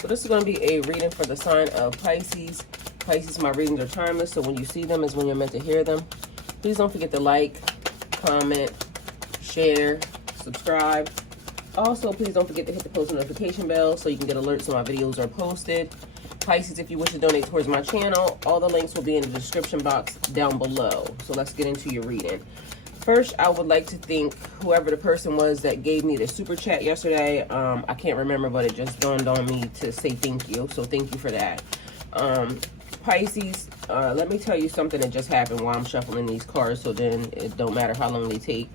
So this is going to be a reading for the sign of Pisces. Pisces, my readings are timeless, so when you see them is when you're meant to hear them. Please don't forget to like, comment, share, subscribe. Also, please don't forget to hit the post notification bell so you can get alerts when my videos are posted. Pisces, if you wish to donate towards my channel, all the links will be in the description box down below. So let's get into your reading. First, I would like to thank whoever the person was that gave me the super chat yesterday. I can't remember, but it just dawned on me to say thank you. So thank you for that. Pisces, let me tell you something that just happened while I'm shuffling these cards, so then it don't matter how long they take.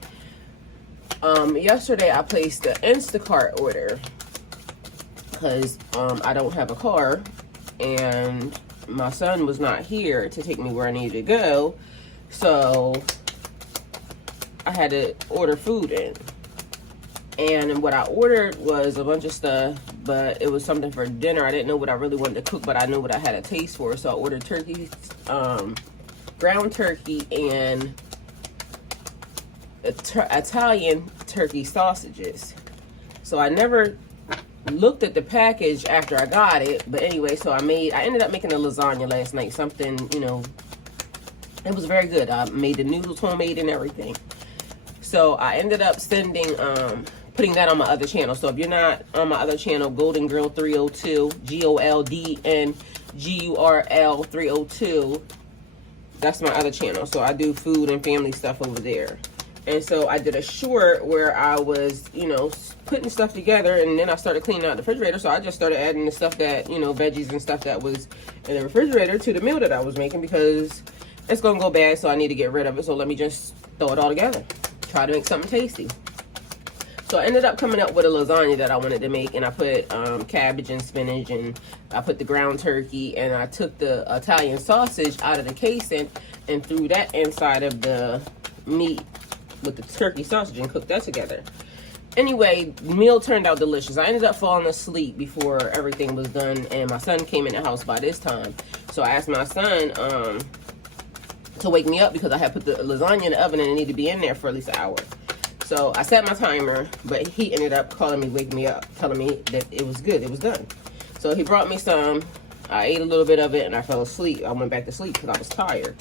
Yesterday I placed an Instacart order because I don't have a car and my son was not here to take me where I needed to go, so I had to order food in. And what I ordered was a bunch of stuff, but it was something for dinner. I didn't know what I really wanted to cook, but I knew what I had a taste for. So I ordered turkey, ground turkey, and Italian turkey sausages. So I never looked at the package after I got it. But anyway, so I ended up making a lasagna last night. Something, you know, it was very good. I made the noodles homemade and everything. So I ended up sending, putting that on my other channel. So if you're not on my other channel, Golden Girl 302, GOLDNGURL 302, that's my other channel. So I do food and family stuff over there. And so I did a short where I was, you know, putting stuff together, and then I started cleaning out the refrigerator. So I just started adding the stuff that, you know, veggies and stuff that was in the refrigerator to the meal that I was making, because it's going to go bad, so I need to get rid of it. So let me just throw it all together. Try to make something tasty. So I ended up coming up with a lasagna that I wanted to make, and I put cabbage and spinach, and I put the ground turkey, and I took the Italian sausage out of the casing and threw that inside of the meat with the turkey sausage and cooked that together. Anyway, the meal turned out delicious. I ended up falling asleep before everything was done, and my son came in the house by this time. So I asked my son to wake me up because I had put the lasagna in the oven and it needed to be in there for at least an hour. So I set my timer, but he ended up calling me, waking me up, telling me that it was good, it was done. So he brought me some. I ate a little bit of it and I fell asleep. I went back to sleep because I was tired.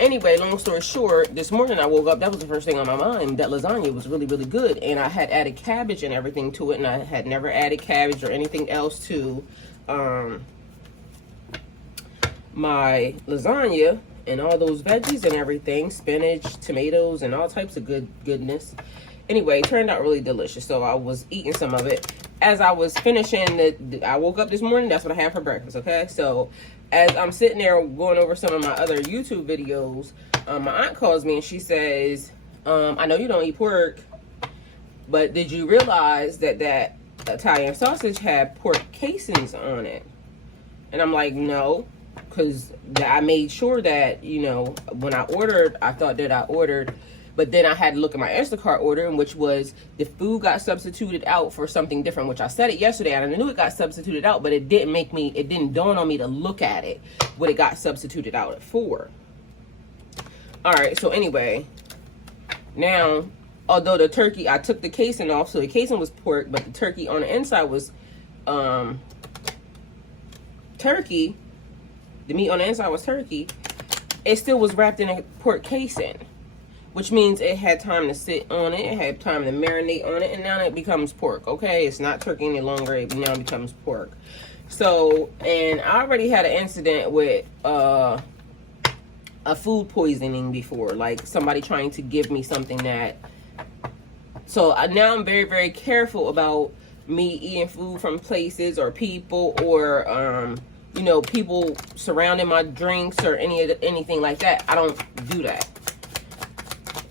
Anyway, long story short, this morning I woke up, that was the first thing on my mind. That lasagna was really, really good. And I had added cabbage and everything to it, and I had never added cabbage or anything else to my lasagna, and all those veggies and everything, spinach, tomatoes, and all types of goodness. Anyway, it turned out really delicious. So I was eating some of it. As I was finishing, I woke up this morning, that's what I had for breakfast, okay? So as I'm sitting there going over some of my other YouTube videos, my aunt calls me and she says, I know you don't eat pork, but did you realize that that Italian sausage had pork casings on it? And I'm like, no. Because I made sure that, you know, when I ordered, I thought that I ordered, but then I had to look at my Instacart order, in which was the food got substituted out for something different, which I said it yesterday, and I knew it got substituted out, but it didn't dawn on me to look at it, what it got substituted out for. All right, so anyway, now, although the turkey, I took the casing off, so the casing was pork, but the turkey on the inside was turkey. The meat on the inside was turkey. It still was wrapped in a pork casing, which means it had time to sit on it. It had time to marinate on it, and now it becomes pork, okay? It's not turkey any longer. It now becomes pork. So, and I already had an incident with a food poisoning before, like somebody trying to give me something that... So now I'm very, very careful about me eating food from places or people, or... you know, people surrounding my drinks or anything like that. I don't do that.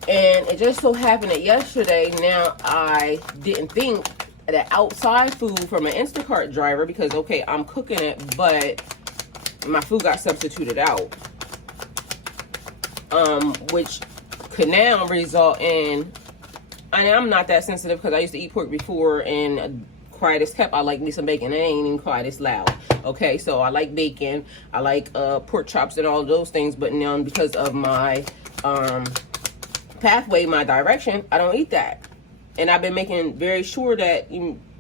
And it just so happened that yesterday, now I didn't think that outside food from an Instacart driver, because, okay, I'm cooking it, but my food got substituted out. Which could now result in, I'm not that sensitive because I used to eat pork before, and quiet as kept, I like me some bacon. It ain't even quiet as loud. Okay, so I like bacon, I like pork chops and all those things, but now because of my pathway, my direction, I don't eat that. And I've been making very sure that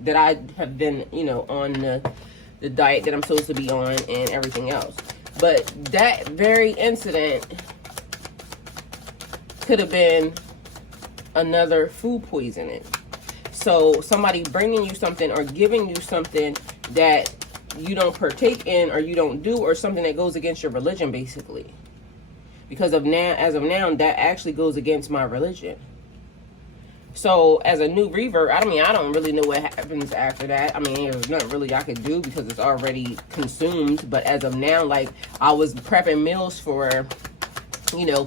that I have been, on the diet that I'm supposed to be on and everything else. But that very incident could have been another food poisoning. So somebody bringing you something or giving you something that you don't partake in or you don't do, or something that goes against your religion, basically. Because as of now, that actually goes against my religion. So as a new revert, I don't really know what happens after that. I mean, there's nothing really I could do because it's already consumed. But as of now, like, I was prepping meals for,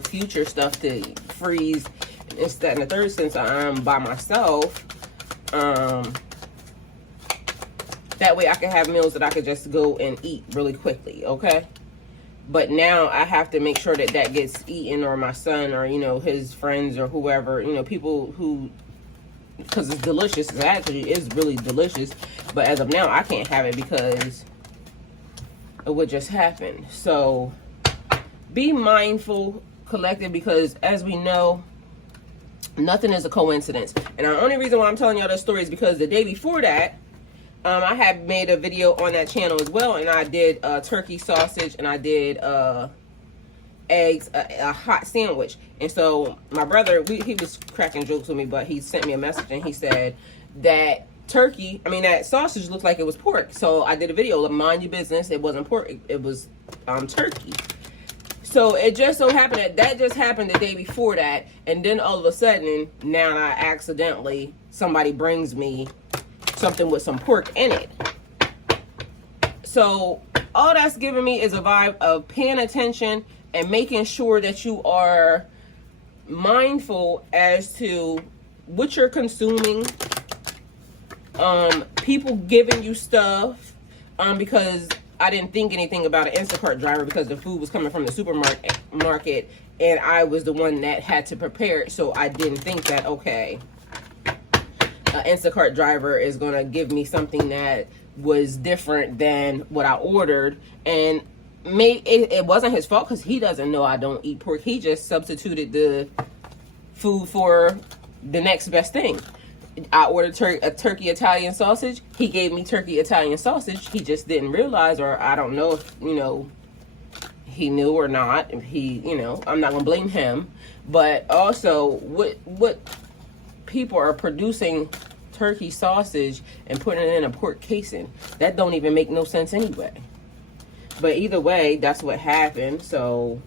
future stuff to freeze. And it's that and the third, since I'm by myself. That way I can have meals that I could just go and eat really quickly, okay? But now I have to make sure that that gets eaten, or my son, or, his friends, or whoever, people who, because it's delicious. It actually is really delicious. But as of now, I can't have it because of what just happened. So be mindful, collective, because as we know, nothing is a coincidence. And the only reason why I'm telling y'all this story is because the day before that, I had made a video on that channel as well, and I did turkey sausage, and I did eggs, a hot sandwich. And so my brother, he was cracking jokes with me, but he sent me a message and he said that that sausage looked like it was pork. So I did a video, mind your business, it wasn't pork, it was turkey. So it just so happened that just happened the day before that, and then all of a sudden, now somebody brings me something with some pork in it. So all that's giving me is a vibe of paying attention and making sure that you are mindful as to what you're consuming. People giving you stuff, because I didn't think anything about an Instacart driver because the food was coming from the supermarket and I was the one that had to prepare it. So I didn't think that, okay, an Instacart driver is going to give me something that was different than what I ordered. And it wasn't his fault because he doesn't know I don't eat pork. He just substituted the food for the next best thing. I ordered a turkey Italian sausage. He gave me turkey Italian sausage. He just didn't realize, or I don't know if, he knew or not. If he, I'm not going to blame him. But also, what people are producing turkey sausage and putting it in a pork casing, that don't even make no sense anyway. But either way, that's what happened. So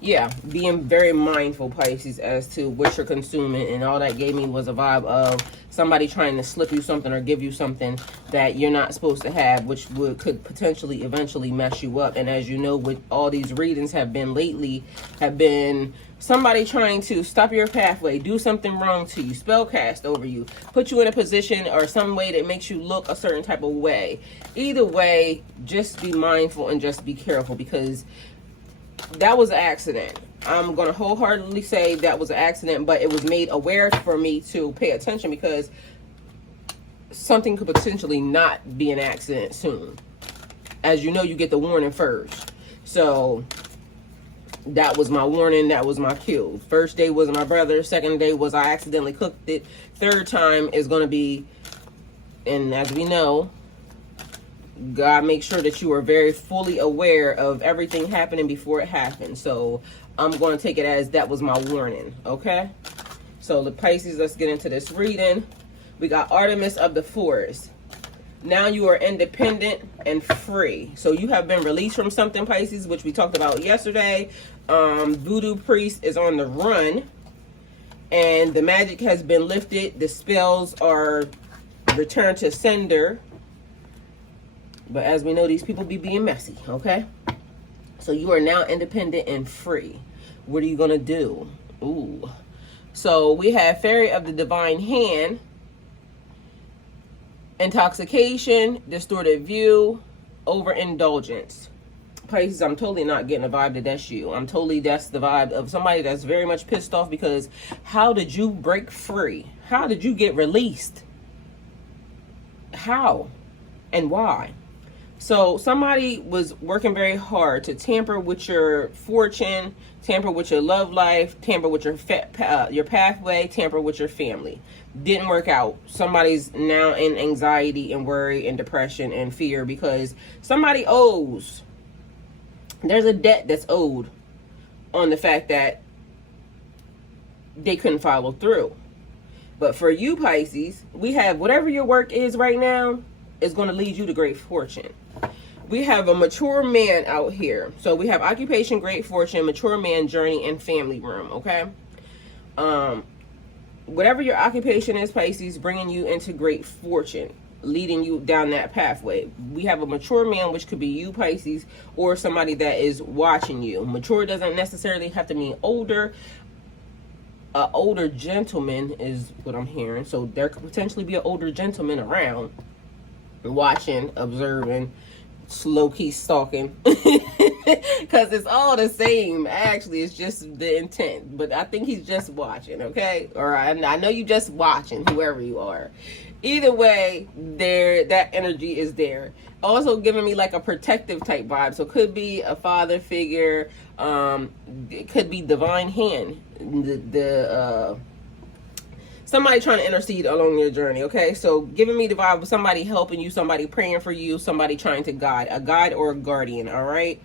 yeah, being very mindful, Pisces, as to what you're consuming. And all that gave me was a vibe of somebody trying to slip you something or give you something that you're not supposed to have, which could potentially eventually mess you up. And as you know, with all these readings have been somebody trying to stop your pathway, do something wrong to you, spellcast over you, put you in a position or some way that makes you look a certain type of way. Either way, just be mindful and just be careful, because that was an accident. I'm going to wholeheartedly say that was an accident, but it was made aware for me to pay attention, because something could potentially not be an accident soon. As you know, you get the warning first. So that was my warning. That was my cue. First day was my brother. Second day was I accidentally cooked it. Third time is going to be, and as we know, God makes sure that you are very fully aware of everything happening before it happens. So I'm going to take it as that was my warning. Okay. So the Pisces, let's get into this reading. We got Artemis of the forest. Now you are independent and free. So you have been released from something, Pisces, which we talked about yesterday. Voodoo priest is on the run, and the magic has been lifted. The spells are returned to sender. But as we know, these people be being messy, okay? So you are now independent and free. What are you going to do? Ooh. So we have Fairy of the Divine Hand, intoxication, distorted view, overindulgence. Pisces, I'm totally not getting a vibe that that's you. That's the vibe of somebody that's very much pissed off, because how did you break free? How did you get released? How and why? So somebody was working very hard to tamper with your fortune, tamper with your love life, tamper with your pathway, tamper with your family. Didn't work out. Somebody's now in anxiety and worry and depression and fear because somebody owes. There's a debt that's owed on the fact that they couldn't follow through. But for you, Pisces, we have whatever your work is right now is going to lead you to great fortune. We have a mature man out here. So we have occupation, great fortune, mature man, journey, and family room, okay? Whatever your occupation is, Pisces, bringing you into great fortune, leading you down that pathway. We have a mature man, which could be you, Pisces, or somebody that is watching you. Mature doesn't necessarily have to mean older. An older gentleman is what I'm hearing. So there could potentially be an older gentleman around, watching, observing, low-key stalking, because it's all the same. Actually, it's just the intent, but I think he's just watching, okay? Or I know you just watching, whoever you are. Either way, that energy is there. Also giving me like a protective type vibe. So it could be a father figure, it could be divine hand, somebody trying to intercede along your journey, okay? So giving me the vibe of somebody helping you, somebody praying for you, somebody trying to guide, a guide or a guardian, all right?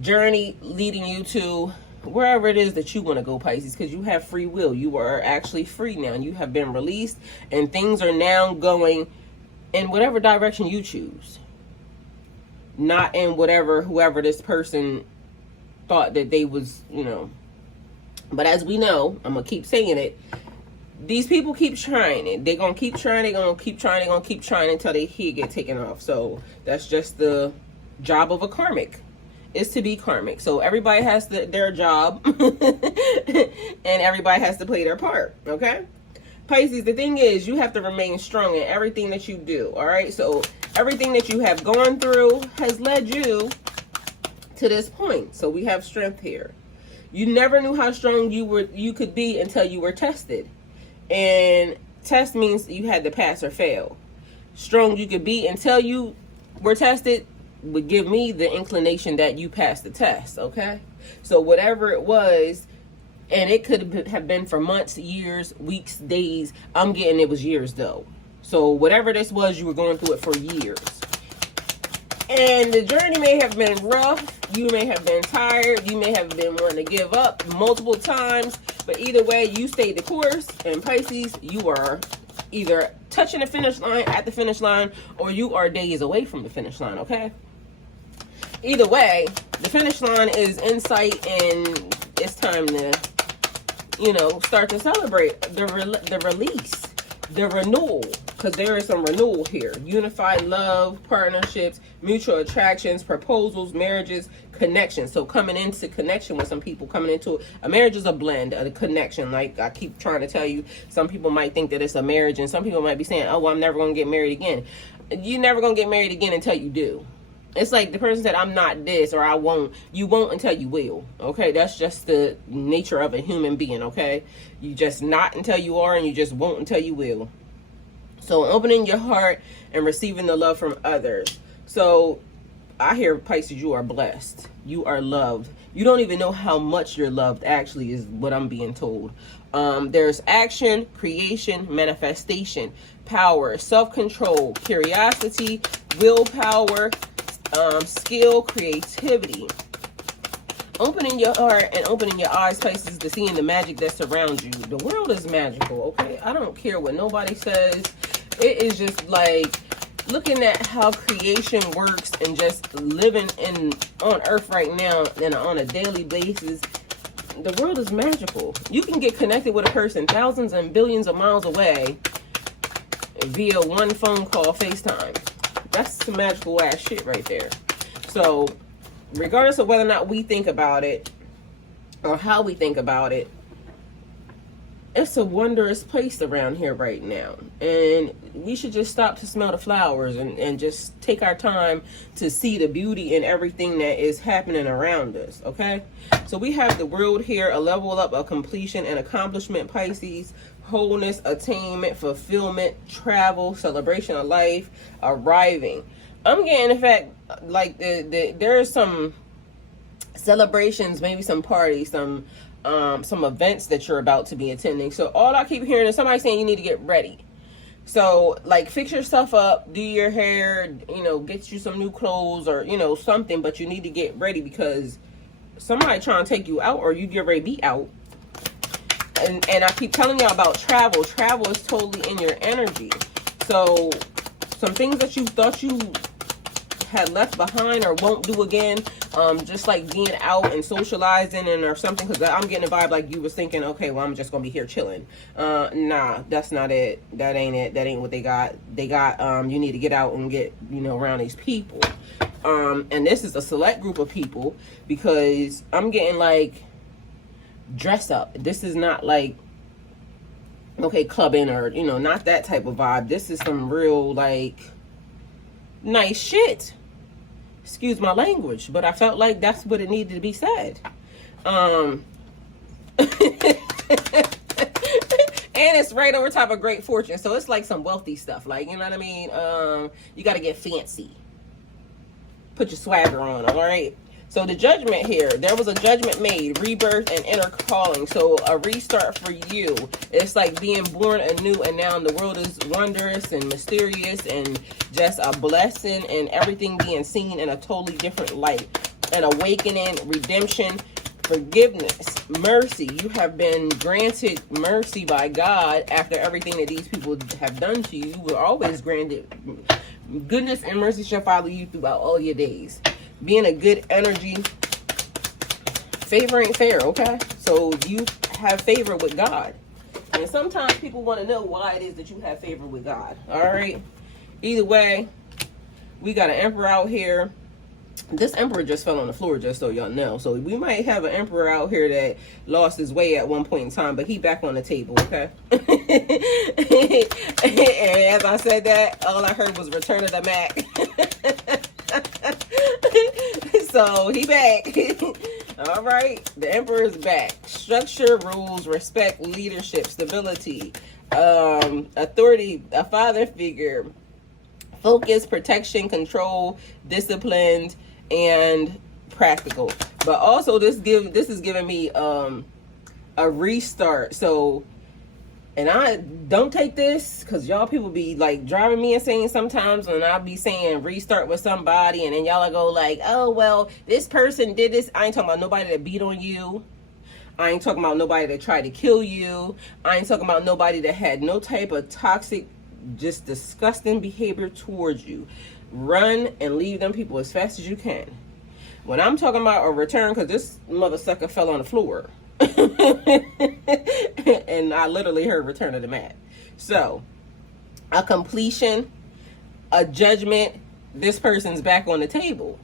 Journey leading you to wherever it is that you want to go, Pisces, because you have free will. You are actually free now. You have been released, and things are now going in whatever direction you choose. Not in whoever this person thought that they was, But as we know, I'm going to keep saying it, these people keep trying it. They're going to keep trying. They're going to keep trying. They're going to keep trying until they get taken off. So that's just the job of a karmic, is to be karmic. So everybody has their job and everybody has to play their part. Okay? Pisces, the thing is, you have to remain strong in everything that you do. All right? So everything that you have gone through has led you to this point. So we have strength here. You never knew how strong you could be until you were tested. And test means you had to pass or fail. Strong you could be until you were tested would give me the inclination that you passed the test, okay? So whatever it was, and it could have been for months, years, weeks, days. I'm getting it was years though. So whatever this was, you were going through it for years. And the journey may have been rough. You may have been tired. You may have been wanting to give up multiple times. But either way, you stayed the course. And Pisces, you are either touching the finish line, at the finish line, or you are days away from the finish line, okay? Either way, the finish line is in sight, and it's time to, start to celebrate the release, the renewal, because there is some renewal here. Unified love, partnerships, mutual attractions, proposals, marriages, connections. So coming into connection with some people, coming into a marriage is a blend, a connection. Like I keep trying to tell you, some people might think that it's a marriage, and some people might be saying, oh, well, I'm never going to get married again. You're never going to get married again until you do. It's like the person said, I'm not this, or I won't. You won't until you will. Okay, that's just the nature of a human being. Okay, you just not until you are, and you just won't until you will. So opening your heart and receiving the love from others. So I hear, Pisces, you are blessed. You are loved. You don't even know how much you're loved, actually, is what I'm being told. There's action, creation, manifestation, power, self-control, curiosity, willpower, skill, creativity. Opening your heart and opening your eyes, Pisces, to seeing the magic that surrounds you. The world is magical, okay? I don't care what nobody says. It is just like looking at how creation works and just living on earth right now and on a daily basis. The world is magical. You can get connected with a person thousands and billions of miles away via one phone call, FaceTime. That's some magical ass shit right there. So regardless of whether or not we think about it or how we think about it, it's a wondrous place around here right now. And we should just stop to smell the flowers and just take our time to see the beauty in everything that is happening around us, okay? So we have the world here, a level up, a completion, and accomplishment, Pisces. wholeness, attainment, fulfillment, travel, celebration of life, arriving. I'm getting, in fact, like there's some celebrations, maybe some parties, some events that you're about to be attending. So all I keep hearing is somebody saying you need to get ready. So, like, fix yourself up, do your hair, get you some new clothes or, something, but you need to get ready because somebody trying to take you out or you get ready to be out. And I keep telling y'all about travel. Travel is totally in your energy. So, some things that you thought you had left behind or won't do again, just like being out and socializing or something, because I'm getting a vibe like you was thinking, okay, well, I'm just gonna be here chilling. Nah, that's not it. That ain't it. That ain't what they got. They got you need to get out and get around these people. And this is a select group of people, because I'm getting like dress up. This is not like, okay, clubbing or not that type of vibe. This is some real like nice shit. Excuse my language, but I felt like that's what it needed to be said. And it's right over top of great fortune, so it's like some wealthy stuff, like, you know what I mean? You got to get fancy, put your swagger on. All right, so the judgment here, there was a judgment made, rebirth and inner calling. So a restart for you. It's like being born anew, and now the world is wondrous and mysterious and just a blessing, and everything being seen in a totally different light. An awakening, redemption, forgiveness, mercy. You have been granted mercy by God after everything that these people have done to you. You were always granted goodness, and mercy shall follow you throughout all your days. Being a good energy. Favor ain't fair, okay? So you have favor with God. And sometimes people want to know why it is that you have favor with God. All right? Either way, we got an emperor out here. This emperor just fell on the floor, just so y'all know. So we might have an emperor out here that lost his way at one point in time, but he back on the table, okay? And as I said that, all I heard was Return of the Mac. So he back. All right, the emperor is back. Structure, rules, respect, leadership, stability, authority, a father figure, focus, protection, control, disciplined, and practical. But also this is giving me a restart. So, and I don't take this, because y'all people be like driving me insane sometimes when I be saying restart with somebody, and then y'all go like, oh well, this person did this. I ain't talking about nobody that beat on you. I ain't talking about nobody that tried to kill you. I ain't talking about nobody that had no type of toxic, just disgusting behavior towards you. Run and leave them people as fast as you can. When I'm talking about a return, because this mother sucker fell on the floor. And I literally heard Return of the Mac. So, a completion, a judgment, this person's back on the table.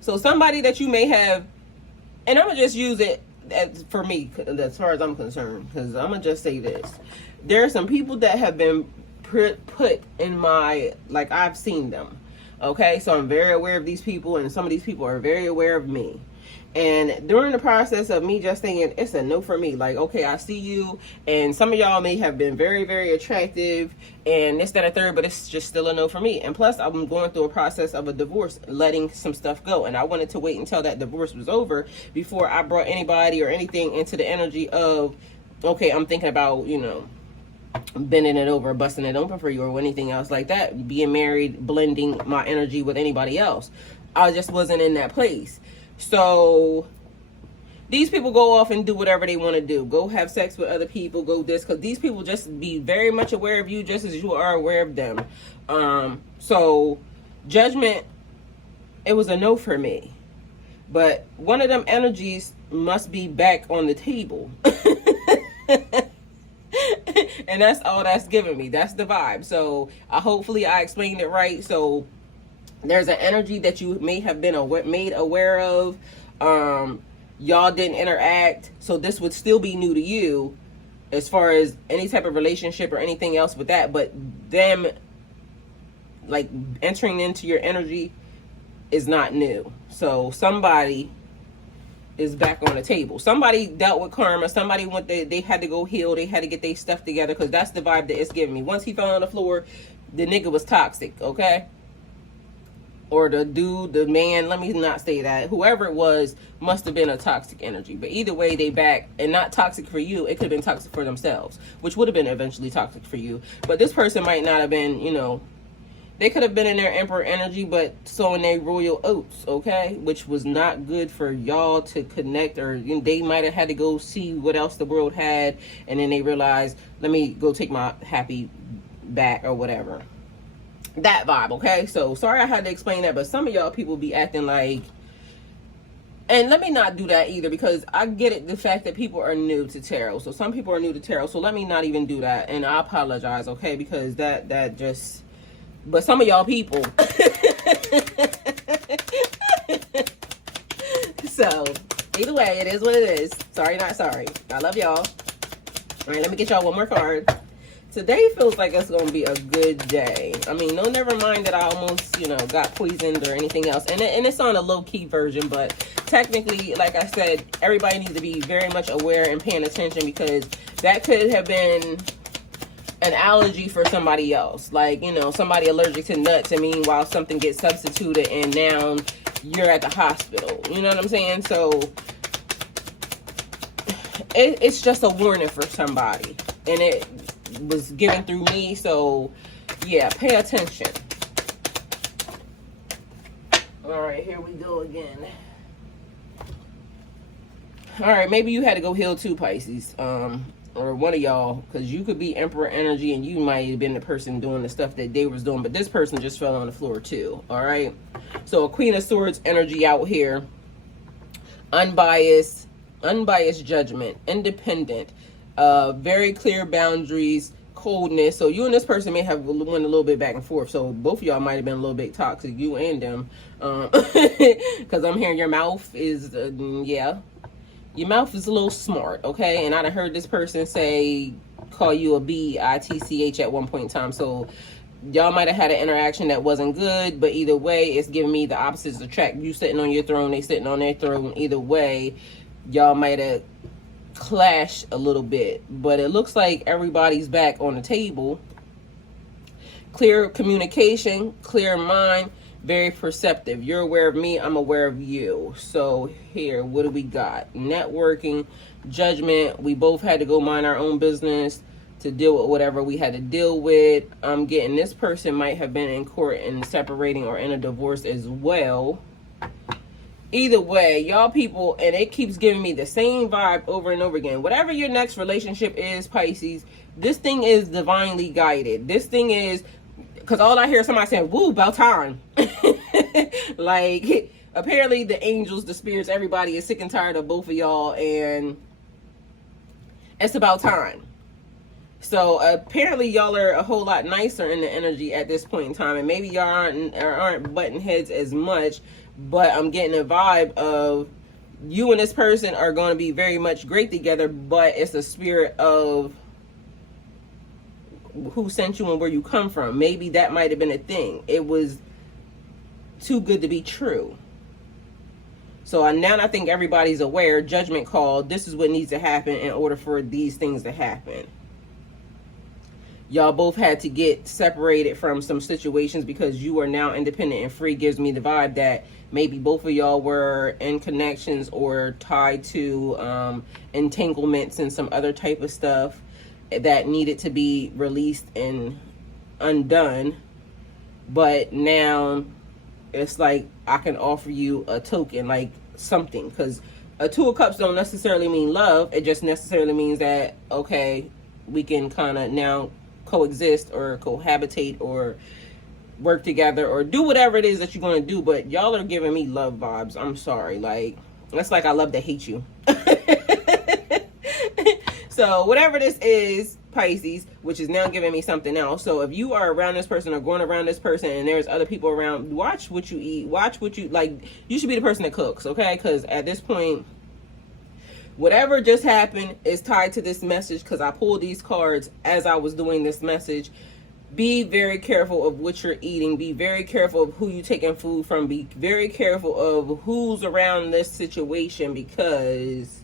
So somebody that you may have, and I'm going to just use it for me, as far as I'm concerned, because I'm going to just say this. There are some people that have been put in my, like, I've seen them. Okay, so I'm very aware of these people, and some of these people are very aware of me. And during the process of me just saying, it's a no for me. Like, okay, I see you, and some of y'all may have been very, very attractive, and this, that, and third, but it's just still a no for me. And plus, I'm going through a process of a divorce, letting some stuff go. And I wanted to wait until that divorce was over before I brought anybody or anything into the energy of, okay, I'm thinking about, bending it over, busting it open for you, or anything else like that. Being married, blending my energy with anybody else. I just wasn't in that place. So these people go off and do whatever they want to do. Go have sex with other people, go this, because these people just be very much aware of you just as you are aware of them. So judgment, it was a no for me. But one of them energies must be back on the table. And that's all that's giving me. That's the vibe. So hopefully I explained it right. So there's an energy that you may have been made aware of. Y'all didn't interact. So this would still be new to you as far as any type of relationship or anything else with that. But them like entering into your energy is not new. So somebody is back on the table. Somebody dealt with karma. Somebody went, they had to go heal. They had to get their stuff together, because that's the vibe that it's giving me. Once he fell on the floor, the nigga was toxic, okay? Or the dude, the man, let me not say that. Whoever it was must have been a toxic energy. But either way, they back, and not toxic for you. It could have been toxic for themselves, which would have been eventually toxic for you. But this person might not have been, you know, they could have been in their emperor energy, but sowing their royal oats, okay? Which was not good for y'all to connect, or you know, they might have had to go see what else the world had, and then they realized, let me go take my happy back, or whatever. That vibe, okay? So, sorry I had to explain that, but some of y'all people be acting like, and let me not do that either, because I get it, the fact that people are new to tarot. So, some people are new to tarot, so let me not even do that, and I apologize, okay? Because that just... But some of y'all people. So, either way, it is what it is. Sorry, not sorry. I love y'all. All right, let me get y'all one more card. Today feels like it's going to be a good day. I mean, no, never mind that I almost, you know, got poisoned or anything else. And it's on a low-key version, but technically, like I said, everybody needs to be very much aware and paying attention, because that could have been an allergy for somebody else. Like, you know, somebody allergic to nuts, and meanwhile something gets substituted and now you're at the hospital. You know what I'm saying? So it's just a warning for somebody, and it was given through me. So yeah, pay attention. All right, here we go again. All right, maybe you had to go heal too, Pisces. Or one of y'all, because you could be emperor energy and you might have been the person doing the stuff that they was doing, but this person just fell on the floor too. All right, so a Queen of Swords energy out here. Unbiased judgment, independent, very clear boundaries, coldness. So you and this person may have went a little bit back and forth, so both of y'all might have been a little bit toxic, you and them, because I'm hearing your mouth is yeah, your mouth is a little smart, okay? And I heard this person say, call you a bitch at one point in time. So y'all might have had an interaction that wasn't good, but either way, it's giving me the opposites attract. You sitting on your throne, they sitting on their throne. Either way, y'all might have clashed a little bit, but it looks like everybody's back on the table. Clear communication, clear mind, very perceptive. You're aware of me, I'm aware of you. So here, what do we got? Networking, judgment. We both had to go mind our own business to deal with whatever we had to deal with. I'm getting this person might have been in court and separating or in a divorce as well. Either way, y'all people, and it keeps giving me the same vibe over and over again. Whatever your next relationship is, Pisces, this thing is divinely guided. This thing is, because all I hear is somebody saying, woo, about time. Like, apparently the angels, the spirits, everybody is sick and tired of both of y'all, and it's about time. So apparently y'all are a whole lot nicer in the energy at this point in time, and maybe y'all aren't butting heads as much, but I'm getting a vibe of you and this person are going to be very much great together, but it's a spirit of who sent you and where you come from. Maybe that might have been a thing. It was too good to be true. So now I think everybody's aware, judgment call, this is what needs to happen in order for these things to happen. Y'all both had to get separated from some situations because you are now independent and free. Gives me the vibe that maybe both of y'all were in connections or tied to entanglements and some other type of stuff that needed to be released and undone. But now it's like I can offer you a token, like something, because a Two of Cups don't necessarily mean love. It just necessarily means that, okay, we can kind of now coexist or cohabitate or work together or do whatever it is that you're going to do. But y'all are giving me love vibes. I'm sorry, like that's like I love to hate you. So whatever this is, Pisces, which is now giving me something else. So if you are around this person or going around this person and there's other people around, watch what you eat, watch what you like. You should be the person that cooks, okay? Because at this point, whatever just happened is tied to this message, because I pulled these cards as I was doing this message. Be very careful of what you're eating. Be very careful of who you're taking food from. Be very careful of who's around this situation, because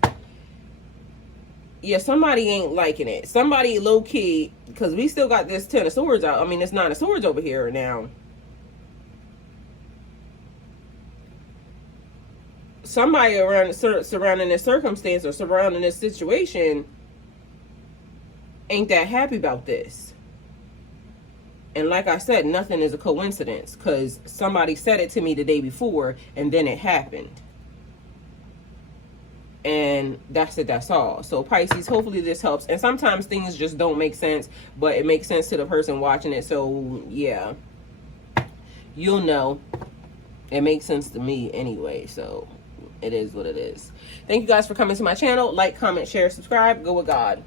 yeah, somebody ain't liking it. Somebody low key, because we still got this 10 of swords out. I mean, it's 9 of swords over here now. Somebody around surrounding this circumstance or surrounding this situation ain't that happy about this. And like I said, nothing is a coincidence, because somebody said it to me the day before and then it happened. And that's it, that's all. So Pisces, hopefully this helps. And sometimes things just don't make sense, but it makes sense to the person watching it. So yeah, you'll know. It makes sense to me anyway, so it is what it is. Thank you guys for coming to my channel. Like, comment, share, subscribe. Go with God.